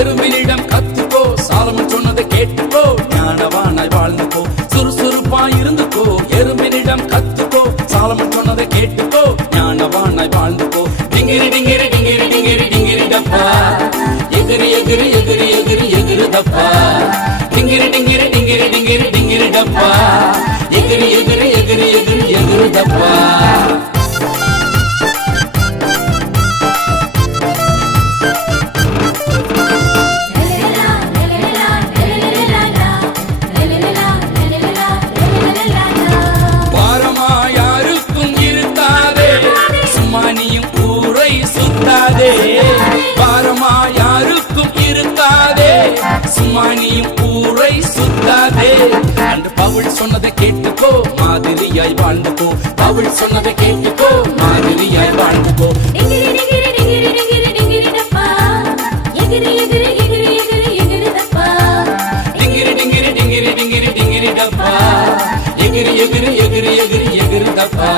இருந்துக்கோ கத்துக்கோ. சாலமன் சொன்னதை கேட்டுக்கோ. ஞானவானாய் வாழ்ந்துக்கோ. சுறுசுறுப்பாய் இருந்துக்கோ. எறும்பினிடம் கத்துக்கோ. சாலமன் சொன்னதை கேட்டுக்கோ. ஞானவானாய் வாழ்ந்துக்கோ. டிங்கிரி டிங்கிரி டிங்கிரி டிங்கிரி டிங்கிரி டப்பா. எகிரி எகிரி எகிரி எகிரி எகிரி டப்பா. டிங்கிரி டிங்கிரி டிங்கிரி டிங்கிரி டிங்கிரி டப்பா. எகிரி எகிரி எகிரி எகிரி எகிரி டப்பா. சும்மா நீயும் ஊரை சுத்தாதே அன்று பவுல் சொன்னதை கேட்டுக்கோ மாதிரியாய் வாழ்ந்துக்கோ பவுல் சொன்னதை கேட்டுக்கோ மாதிரியாய் வாழ்ந்துக்கோ டிங்கிரி டிங்கிரி டிங்கிரி டிங்கிரி டிங்கிரி டப்பா எகிரி எகிரி எகிரி எகிரி எகிரி டப்பா